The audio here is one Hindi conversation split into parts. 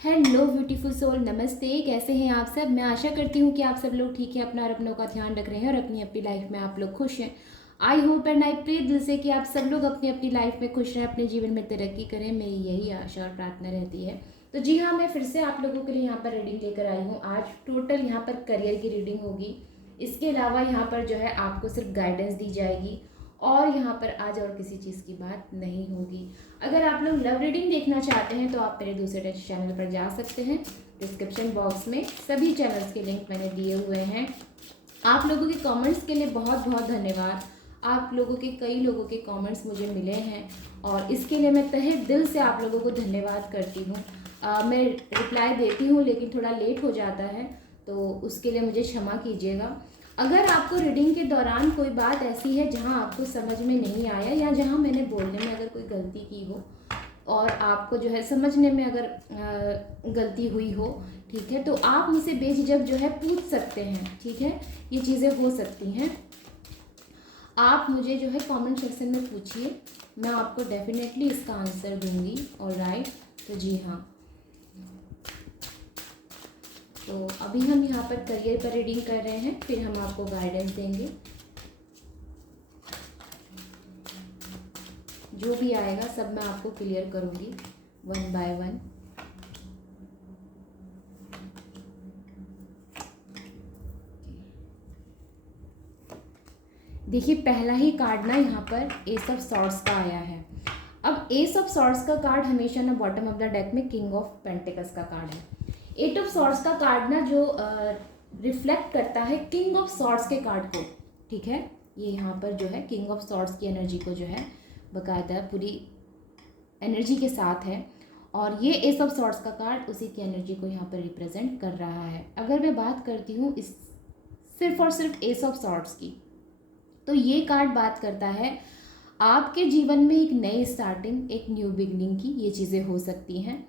हेलो ब्यूटीफुल सोल, नमस्ते। कैसे हैं आप सब? मैं आशा करती हूँ कि आप सब लोग ठीक हैं, अपना और अपनों का ध्यान रख रहे हैं और अपनी अपनी लाइफ में आप लोग खुश हैं। I hope and I pray दिल से कि आप सब लोग अपनी अपनी लाइफ में खुश रहें, अपने जीवन में तरक्की करें। मेरी यही आशा और प्रार्थना रहती है। तो जी हाँ, मैं फिर से आप लोगों के लिए यहाँ पर रीडिंग लेकर आई हूँ। आज टोटल यहाँ पर करियर की रीडिंग होगी। इसके अलावा यहाँ पर जो है आपको सिर्फ गाइडेंस दी जाएगी और यहाँ पर आज और किसी चीज़ की बात नहीं होगी। अगर आप लोग लव रीडिंग देखना चाहते हैं तो आप मेरे दूसरे चैनल पर जा सकते हैं। डिस्क्रिप्शन बॉक्स में सभी चैनल्स के लिंक मैंने दिए हुए हैं। आप लोगों के कमेंट्स के लिए बहुत बहुत धन्यवाद। आप लोगों के कई लोगों के कमेंट्स मुझे मिले हैं और इसके लिए मैं तहे दिल से आप लोगों को धन्यवाद करती हूँ। मैं रिप्लाई देती हूँ लेकिन थोड़ा लेट हो जाता है, तो उसके लिए मुझे क्षमा कीजिएगा। अगर आपको रीडिंग के दौरान कोई बात ऐसी है जहाँ आपको समझ में नहीं आया या जहाँ मैंने बोलने में अगर कोई गलती की हो और आपको जो है समझने में अगर गलती हुई हो, ठीक है, तो आप मुझसे बेझिझक जो है पूछ सकते हैं। ठीक है, ये चीज़ें हो सकती हैं। आप मुझे जो है कमेंट सेक्शन में पूछिए, मैं आपको डेफिनेटली इसका आंसर दूंगी। ऑलराइट, तो जी हाँ, तो अभी हम यहाँ पर करियर पर रीडिंग कर रहे हैं, फिर हम आपको गाइडेंस देंगे। जो भी आएगा सब मैं आपको क्लियर करूँगी वन बाय वन। देखिए, पहला ही कार्ड ना यहाँ पर एस ऑफ सॉर्ड्स का आया है। अब एस ऑफ सॉर्ड्स का कार्ड हमेशा ना बॉटम ऑफ द डेक में किंग ऑफ पेंटिकल्स का कार्ड है। एट ऑफ सॉर्ड्स का कार्ड ना जो रिफ्लेक्ट करता है किंग ऑफ सॉर्ड्स के कार्ड को। ठीक है, ये यहाँ पर जो है किंग ऑफ सॉर्ड्स की एनर्जी को जो है बाकायदा पूरी एनर्जी के साथ है और ये एस ऑफ सॉर्ड्स का कार्ड उसी की एनर्जी को यहाँ पर रिप्रेजेंट कर रहा है। अगर मैं बात करती हूँ इस सिर्फ और सिर्फ एस ऑफ सॉर्ड्स की, तो ये कार्ड बात करता है आपके जीवन में एक नई स्टार्टिंग, एक न्यू बिगनिंग की ये चीज़ें हो सकती हैं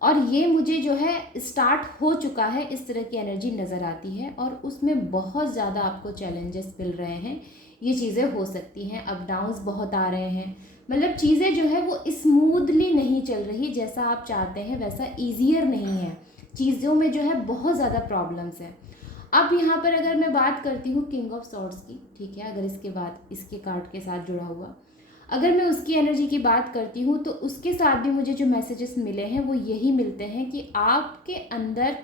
और ये मुझे जो है स्टार्ट हो चुका है, इस तरह की एनर्जी नज़र आती है और उसमें बहुत ज़्यादा आपको चैलेंजेस मिल रहे हैं। ये चीज़ें हो सकती हैं, अप डाउन्स बहुत आ रहे हैं, मतलब चीज़ें जो है वो स्मूथली नहीं चल रही जैसा आप चाहते हैं, वैसा ईजियर नहीं है। चीज़ों में जो है बहुत ज़्यादा प्रॉब्लम्स हैं। अब यहाँ पर अगर मैं बात करती हूँ किंग ऑफ सॉर्ड्स की, ठीक है, अगर इसके बाद इसके कार्ड के साथ जुड़ा हुआ अगर मैं उसकी एनर्जी की बात करती हूँ तो उसके साथ भी मुझे जो मैसेजेस मिले हैं वो यही मिलते हैं कि आपके अंदर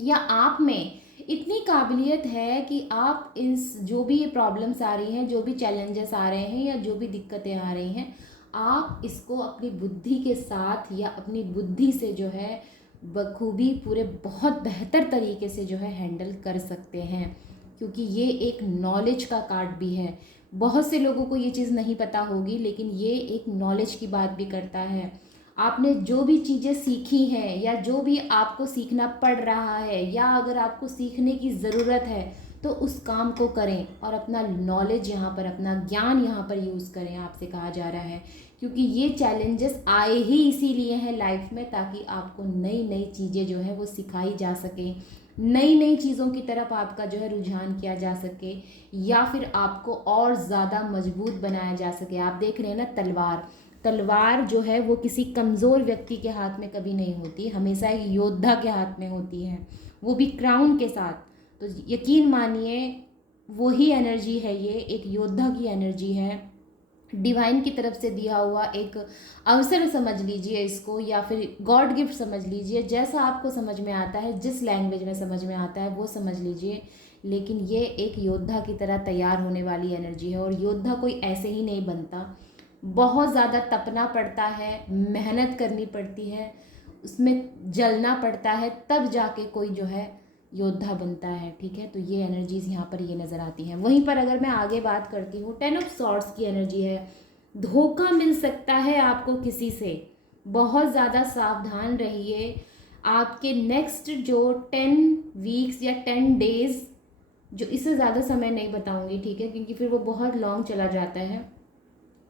या आप में इतनी काबिलियत है कि आप इस जो भी ये प्रॉब्लम्स आ रही हैं, जो भी चैलेंजेस आ रहे हैं या जो भी दिक्कतें आ रही हैं, आप इसको अपनी बुद्धि के साथ या अपनी बुद्धि से जो है बखूबी पूरे बहुत बेहतर तरीके से जो है हैंडल कर सकते हैं, क्योंकि ये एक नॉलेज का कार्ड भी है। बहुत से लोगों को ये चीज़ नहीं पता होगी लेकिन ये एक नॉलेज की बात भी करता है। आपने जो भी चीज़ें सीखी हैं या जो भी आपको सीखना पड़ रहा है या अगर आपको सीखने की ज़रूरत है तो उस काम को करें और अपना नॉलेज यहाँ पर, अपना ज्ञान यहाँ पर यूज़ करें, आपसे कहा जा रहा है। क्योंकि ये चैलेंजेस आए ही इसीलिए हैं लाइफ में, ताकि आपको नई नई चीज़ें जो है वो सिखाई जा सके, नई नई चीज़ों की तरफ आपका जो है रुझान किया जा सके या फिर आपको और ज़्यादा मजबूत बनाया जा सके। आप देख रहे हैं ना, तलवार तलवार जो है वो किसी कमज़ोर व्यक्ति के हाथ में कभी नहीं होती, हमेशा एक योद्धा के हाथ में होती है, वो भी क्राउन के साथ। तो यकीन मानिए वही एनर्जी है, ये एक योद्धा की एनर्जी है, डिवाइन की तरफ से दिया हुआ एक अवसर समझ लीजिए इसको, या फिर गॉड गिफ्ट समझ लीजिए, जैसा आपको समझ में आता है, जिस लैंग्वेज में समझ में आता है वो समझ लीजिए। लेकिन ये एक योद्धा की तरह तैयार होने वाली एनर्जी है और योद्धा कोई ऐसे ही नहीं बनता, बहुत ज़्यादा तपना पड़ता है, मेहनत करनी पड़ती है, उसमें जलना पड़ता है, तब जाके कोई जो है योद्धा बनता है। ठीक है, तो ये एनर्जीज यहाँ पर ये नज़र आती हैं। वहीं पर अगर मैं आगे बात करती हूँ, 10 ऑफ सॉर्ड्स की एनर्जी है। धोखा मिल सकता है आपको किसी से, बहुत ज़्यादा सावधान रहिए। आपके नेक्स्ट जो 10 वीक्स या 10 डेज, जो इससे ज़्यादा समय नहीं बताऊँगी, ठीक है, क्योंकि फिर वो बहुत लॉन्ग चला जाता है।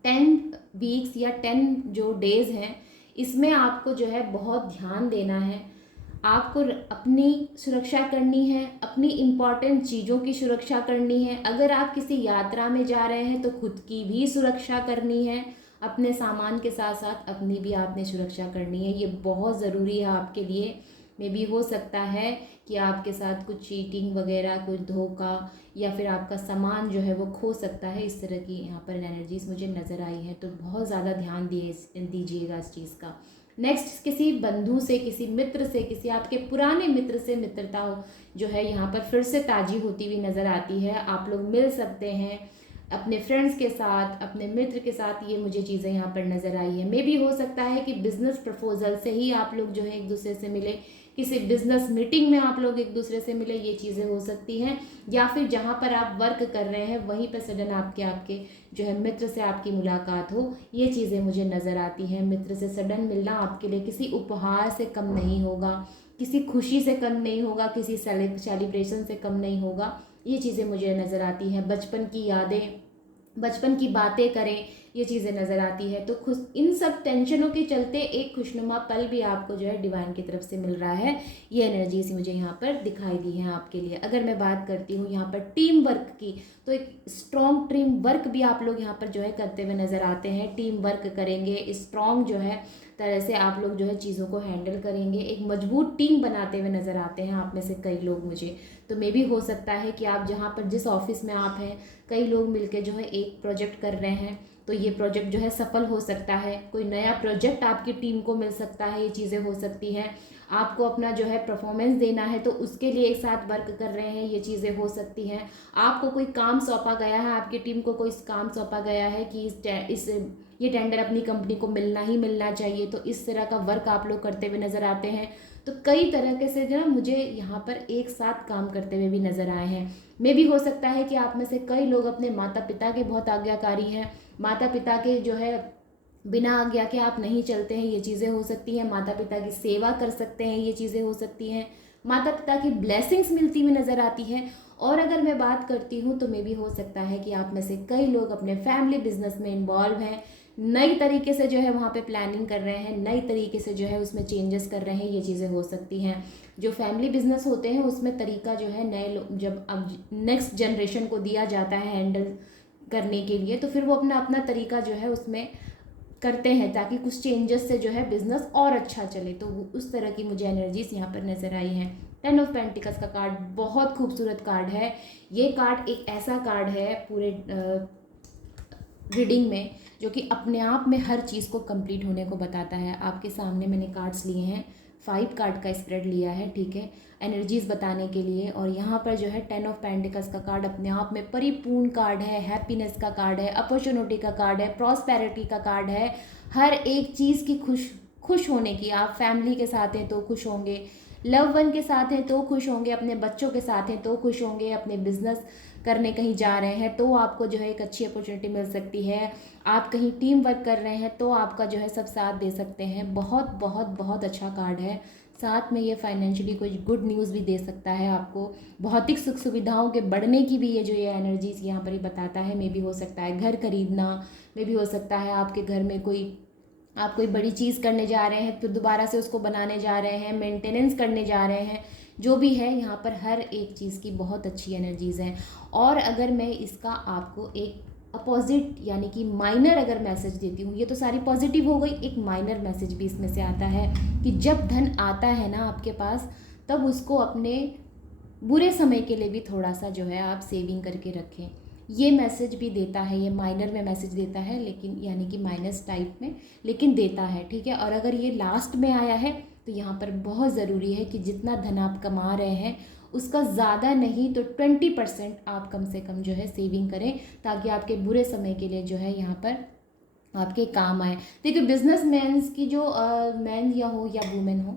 10 वीक्स या 10 जो डेज़ हैं, इसमें आपको जो है बहुत ध्यान देना है। आपको अपनी सुरक्षा करनी है, अपनी इम्पॉर्टेंट चीज़ों की सुरक्षा करनी है। अगर आप किसी यात्रा में जा रहे हैं तो खुद की भी सुरक्षा करनी है। अपने सामान के साथ साथ अपनी भी आपने सुरक्षा करनी है, ये बहुत ज़रूरी है आपके लिए। मे भी हो सकता है कि आपके साथ कुछ चीटिंग वगैरह, कुछ धोखा, या फिर आपका सामान जो है वो खो सकता है। इस तरह की यहाँ पर एनर्जीज मुझे नज़र आई है, तो बहुत ज़्यादा ध्यान दीजिएगा इस चीज़ का। नेक्स्ट, किसी बंधु से, किसी मित्र से, किसी आपके पुराने मित्र से मित्रता हो जो है यहाँ पर फिर से ताज़ी होती हुई नज़र आती है। आप लोग मिल सकते हैं अपने फ्रेंड्स के साथ, अपने मित्र के साथ, ये मुझे चीज़ें यहाँ पर नज़र आई है। मे भी हो सकता है कि बिजनेस प्रपोजल से ही आप लोग जो है एक दूसरे से मिले, किसी बिजनेस मीटिंग में आप लोग एक दूसरे से मिले, ये चीज़ें हो सकती हैं। या फिर जहाँ पर आप वर्क कर रहे हैं वहीं पर सडन आपके जो है मित्र से आपकी मुलाकात हो, ये चीज़ें मुझे नज़र आती हैं। मित्र से सडन मिलना आपके लिए किसी उपहार से कम नहीं होगा, किसी खुशी से कम नहीं होगा, किसी सेलिब्रेशन से कम नहीं होगा, ये चीज़ें मुझे नज़र आती हैं। बचपन की यादें, बचपन की बातें करें, ये चीज़ें नज़र आती है। तो खुश, इन सब टेंशनों के चलते एक खुशनुमा पल भी आपको जो है डिवाइन की तरफ से मिल रहा है। ये एनर्जीज मुझे यहाँ पर दिखाई दी हैं आपके लिए। अगर मैं बात करती हूँ यहाँ पर टीम वर्क की, तो एक स्ट्रॉन्ग टीम वर्क भी आप लोग यहाँ पर जो है करते हुए नज़र आते हैं। टीम वर्क करेंगे, स्ट्रॉन्ग जो है तरह से आप लोग जो है चीज़ों को हैंडल करेंगे, एक मजबूत टीम बनाते हुए नज़र आते हैं आप में से कई लोग मुझे। तो मे भी हो सकता है कि आप जहाँ पर, जिस ऑफिस में आप हैं, कई लोग मिलकर जो है एक प्रोजेक्ट कर रहे हैं, तो ये प्रोजेक्ट जो है सफल हो सकता है। कोई नया प्रोजेक्ट आपकी टीम को मिल सकता है, ये चीज़ें हो सकती हैं। आपको अपना जो है परफॉर्मेंस देना है, तो उसके लिए एक साथ वर्क कर रहे हैं, ये चीज़ें हो सकती हैं। आपको कोई काम सौंपा गया है, आपकी टीम को कोई काम सौंपा गया है कि ये टेंडर अपनी कंपनी को मिलना ही मिलना चाहिए, तो इस तरह का वर्क आप लोग करते हुए नज़र आते हैं। तो कई तरह के से जो है मुझे यहाँ पर एक साथ काम करते हुए भी नज़र आए हैं। मे भी हो सकता है कि आप में से कई लोग अपने माता पिता के बहुत आज्ञाकारी हैं, माता पिता के जो है बिना आज्ञा के आप नहीं चलते हैं, ये चीज़ें हो सकती हैं। माता पिता की सेवा कर सकते हैं, ये चीज़ें हो सकती हैं। माता पिता की ब्लेसिंग्स मिलती हुई नज़र आती हैं। और अगर मैं बात करती हूँ तो मे भी हो सकता है कि आप में से कई लोग अपने फैमिली बिजनेस में इन्वॉल्व हैं, नई तरीके से जो है वहाँ पे प्लानिंग कर रहे हैं, नई तरीके से जो है उसमें चेंजेस कर रहे हैं, ये चीज़ें हो सकती हैं। जो फैमिली बिजनेस होते हैं उसमें तरीका जो है जब अब नेक्स्ट जनरेशन को दिया जाता है हैंडल करने के लिए, तो फिर वो अपना अपना तरीका जो है उसमें करते हैं ताकि कुछ चेंजेस से जो है बिजनेस और अच्छा चले। तो उस तरह की मुझे एनर्जीज यहाँ पर नज़र आई हैं। 10 ऑफ पेंटिकल्स का कार्ड बहुत खूबसूरत कार्ड है। ये कार्ड एक ऐसा कार्ड है पूरे रीडिंग में जो कि अपने आप में हर चीज़ को कंप्लीट होने को बताता है। आपके सामने मैंने कार्ड्स लिए हैं, 5 कार्ड का स्प्रेड लिया है, ठीक है, एनर्जीज बताने के लिए। और यहाँ पर जो है 10 ऑफ पेंटिकल्स का कार्ड अपने आप में परिपूर्ण कार्ड है, हैप्पीनेस का कार्ड है, अपॉर्चुनिटी का कार्ड है, प्रॉस्पेरिटी का कार्ड है, हर एक चीज़ की खुश होने की। आप फैमिली के साथ हैं तो खुश होंगे, लव वन के साथ हैं तो खुश होंगे, अपने बच्चों के साथ हैं तो खुश होंगे, अपने बिजनेस करने कहीं जा रहे हैं तो आपको जो है एक अच्छी अपॉर्चुनिटी मिल सकती है, आप कहीं टीम वर्क कर रहे हैं तो आपका जो है सब साथ दे सकते हैं। बहुत बहुत बहुत अच्छा कार्ड है। साथ में ये फाइनेंशियली कोई गुड न्यूज़ भी दे सकता है आपको, भौतिक सुख सुविधाओं के बढ़ने की भी ये एनर्जीज यहाँ पर ही बताता है। मे भी हो सकता है घर खरीदना, मे भी हो सकता है आपके घर में आप कोई बड़ी चीज़ करने जा रहे हैं, फिर दोबारा से उसको बनाने जा रहे हैं, मेंटेनेंस करने जा रहे हैं, जो भी है यहाँ पर हर एक चीज़ की बहुत अच्छी एनर्जीज़ हैं। और अगर मैं इसका आपको एक अपोजिट यानी कि माइनर अगर मैसेज देती हूँ, ये तो सारी पॉजिटिव हो गई, एक माइनर मैसेज भी इसमें से आता है कि जब धन आता है ना आपके पास, तब उसको अपने बुरे समय के लिए भी थोड़ा सा जो है आप सेविंग करके रखें। ये मैसेज भी देता है, ये माइनर में मैसेज देता है, लेकिन यानी कि माइनस टाइप में, लेकिन देता है, ठीक है। और अगर ये लास्ट में आया है तो यहाँ पर बहुत ज़रूरी है कि जितना धन आप कमा रहे हैं उसका ज़्यादा नहीं तो 20% आप कम से कम जो है सेविंग करें, ताकि आपके बुरे समय के लिए जो है यहाँ पर आपके काम आए। देखिए बिजनेसमैन्स की जो मैन या हो या वुमेन हो,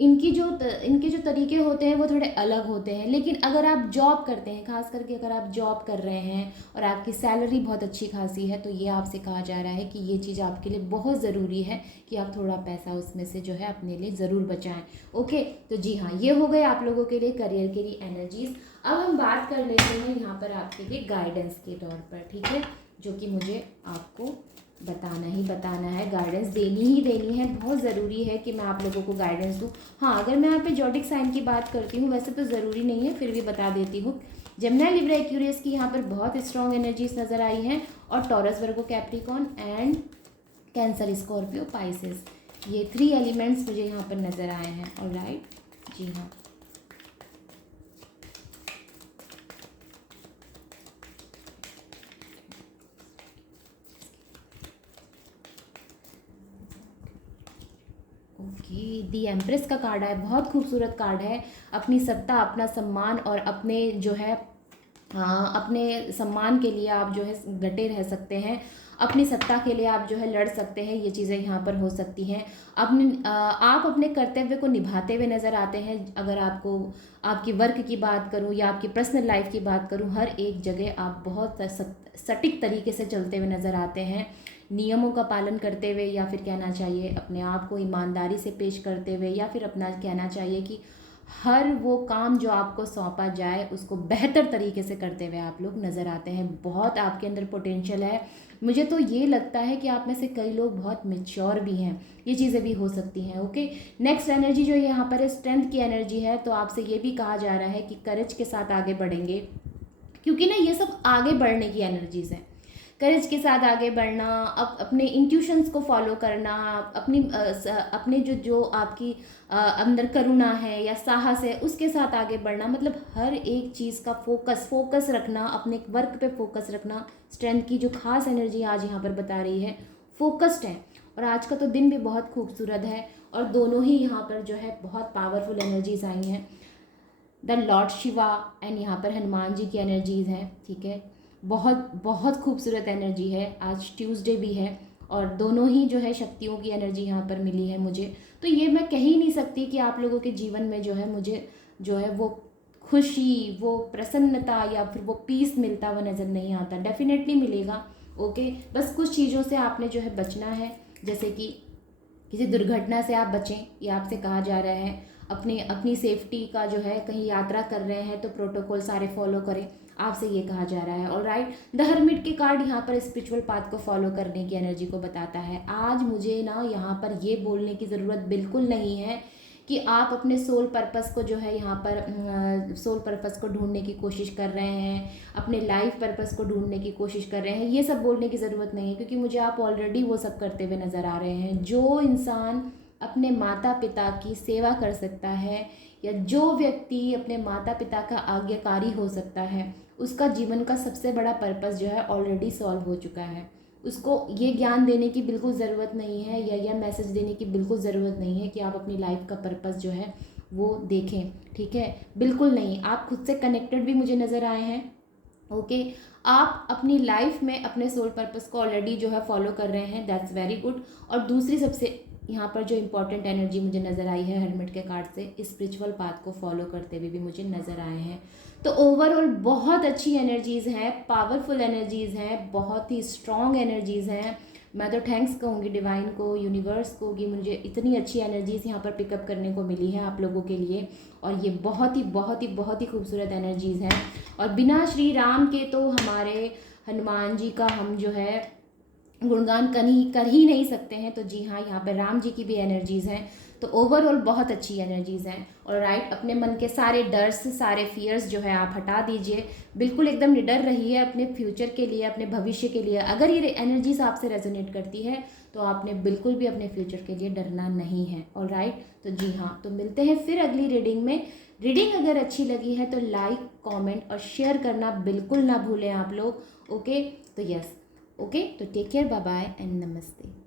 इनके जो तरीके होते हैं वो थोड़े अलग होते हैं। लेकिन अगर आप जॉब करते हैं, खास करके अगर आप जॉब कर रहे हैं और आपकी सैलरी बहुत अच्छी खासी है, तो ये आपसे कहा जा रहा है कि ये चीज़ आपके लिए बहुत ज़रूरी है कि आप थोड़ा पैसा उसमें से जो है अपने लिए ज़रूर बचाएं। ओके, तो जी हाँ, ये हो गए आप लोगों के लिए करियर के लिए एनर्जीज़। अब हम बात कर लेते हैं यहाँ पर आपके लिए गाइडेंस के तौर पर, ठीक है, जो कि मुझे आपको बताना ही बताना है, गाइडेंस देनी ही देनी है। बहुत ज़रूरी है कि मैं आप लोगों को गाइडेंस दूँ। हाँ, अगर मैं यहाँ पे जॉडिक साइन की बात करती हूँ, वैसे तो ज़रूरी नहीं है, फिर भी बता देती हूँ। जेमिनी, लिब्रा, एक्वेरियस की यहाँ पर बहुत स्ट्रॉन्ग एनर्जीज नज़र आई हैं। और Taurus Virgo Capricorn and cancer Scorpio Pisces, ये 3 एलिमेंट्स मुझे यहाँ पर नज़र आए हैं। ऑलराइट, जी हाँ। ओके, दी एम्प्रेस का कार्ड है, बहुत खूबसूरत कार्ड है। अपनी सत्ता, अपना सम्मान और अपने जो है अपने सम्मान के लिए आप जो है डटे रह सकते हैं, अपनी सत्ता के लिए आप जो है लड़ सकते हैं, ये चीज़ें यहाँ पर हो सकती हैं। आप अपने कर्तव्य को निभाते हुए नज़र आते हैं। अगर आपको आपकी वर्क की बात करूँ या आपकी पर्सनल लाइफ की बात करूँ, हर एक जगह आप बहुत सटीक तरीके से चलते हुए नज़र आते हैं, नियमों का पालन करते हुए, या फिर कहना चाहिए अपने आप को ईमानदारी से पेश करते हुए, या फिर अपना कहना चाहिए कि हर वो काम जो आपको सौंपा जाए उसको बेहतर तरीके से करते हुए आप लोग नज़र आते हैं। बहुत आपके अंदर पोटेंशियल है। मुझे तो ये लगता है कि आप में से कई लोग बहुत मैच्योर भी हैं, ये चीज़ें भी हो सकती हैं। ओके, नेक्स्ट एनर्जी जो यहाँ पर है स्ट्रेंथ की एनर्जी है। तो आपसे ये भी कहा जा रहा है कि करेज के साथ आगे बढ़ेंगे, क्योंकि ना ये सब आगे बढ़ने की एनर्जीज़ हैं। करेज के साथ आगे बढ़ना, अपने इंट्यूशंस को फॉलो करना, अपने जो आपकी अंदर करुणा है या साहस है उसके साथ आगे बढ़ना, मतलब हर एक चीज़ का फोकस रखना, अपने वर्क पे फोकस रखना। स्ट्रेंथ की जो खास एनर्जी आज यहाँ पर बता रही है, फोकस्ड है। और आज का तो दिन भी बहुत खूबसूरत है, और दोनों ही यहाँ पर जो है बहुत पावरफुल एनर्जीज आई हैं। द लॉर्ड शिवा एंड यहाँ पर हनुमान जी की एनर्जीज हैं। ठीक है, बहुत बहुत खूबसूरत एनर्जी है। आज ट्यूसडे भी है, और दोनों ही जो है शक्तियों की एनर्जी यहाँ पर मिली है मुझे। तो ये मैं कह ही नहीं सकती कि आप लोगों के जीवन में जो है मुझे जो है वो खुशी, वो प्रसन्नता या फिर वो पीस मिलता हुआ नज़र नहीं आता। डेफिनेटली मिलेगा। ओके, बस कुछ चीज़ों से आपने जो है बचना है, जैसे कि किसी दुर्घटना से आप बचें, ये आपसे कहा जा रहा है। अपनी सेफ्टी का जो है, कहीं यात्रा कर रहे हैं तो प्रोटोकॉल सारे फॉलो करें, आपसे ये कहा जा रहा है। ऑलराइट, द हर्मिट के कार्ड यहाँ पर स्पिरिचुअल पाथ को फॉलो करने की एनर्जी को बताता है। आज मुझे ना यहाँ पर ये बोलने की ज़रूरत बिल्कुल नहीं है कि आप अपने सोल पर्पस को जो है यहाँ पर सोल पर्पस को ढूंढने की कोशिश कर रहे हैं, अपने लाइफ पर्पस को ढूंढने की कोशिश कर रहे हैं, ये सब बोलने की ज़रूरत नहीं है, क्योंकि मुझे आप ऑलरेडी वो सब करते हुए नज़र आ रहे हैं। जो इंसान अपने माता पिता की सेवा कर सकता है, या जो व्यक्ति अपने माता पिता का आज्ञाकारी हो सकता है, उसका जीवन का सबसे बड़ा पर्पस जो है ऑलरेडी सॉल्व हो चुका है। उसको ये ज्ञान देने की बिल्कुल ज़रूरत नहीं है, या यह मैसेज देने की बिल्कुल ज़रूरत नहीं है कि आप अपनी लाइफ का पर्पस जो है वो देखें। ठीक है, बिल्कुल नहीं। आप खुद से कनेक्टेड भी मुझे नज़र आए हैं। ओके, आप अपनी लाइफ में अपने सोल पर्पस को ऑलरेडी जो है फॉलो कर रहे हैं, दैट्स वेरी गुड। और दूसरी सबसे यहाँ पर जो इंपॉर्टेंट एनर्जी मुझे नज़र आई है हर्मिट के कार्ड से, स्पिरिचुअल पाथ को फॉलो करते हुए भी मुझे नज़र आए हैं। तो ओवरऑल बहुत अच्छी एनर्जीज़ हैं, पावरफुल एनर्जीज़ हैं, बहुत ही स्ट्रॉन्ग एनर्जीज़ हैं। मैं तो थैंक्स कहूँगी डिवाइन को, यूनिवर्स को, कि मुझे इतनी अच्छी एनर्जीज़ यहाँ पर पिकअप करने को मिली है आप लोगों के लिए। और ये बहुत ही खूबसूरत एनर्जीज़ हैं। और बिना श्री राम के तो हमारे हनुमान जी का हम जो है गुणगान कर ही नहीं सकते हैं। तो जी हाँ, यहाँ पर राम जी की भी एनर्जीज़ हैं। तो ओवरऑल बहुत अच्छी एनर्जीज़ हैं। और राइट, अपने मन के सारे डर्स, सारे फियर्स जो है आप हटा दीजिए, बिल्कुल एकदम निडर रहिए अपने फ्यूचर के लिए, अपने भविष्य के लिए। अगर ये एनर्जीज आपसे रेजोनेट करती है तो आपने बिल्कुल भी अपने फ्यूचर के लिए डरना नहीं है। ऑलराइट, तो जी हाँ, तो मिलते हैं फिर अगली रीडिंग में। रीडिंग अगर अच्छी लगी है तो लाइक, कमेंट और शेयर करना बिल्कुल ना भूलें आप लोग। ओके, तो यस, ओके, तो take care, bye bye and नमस्ते।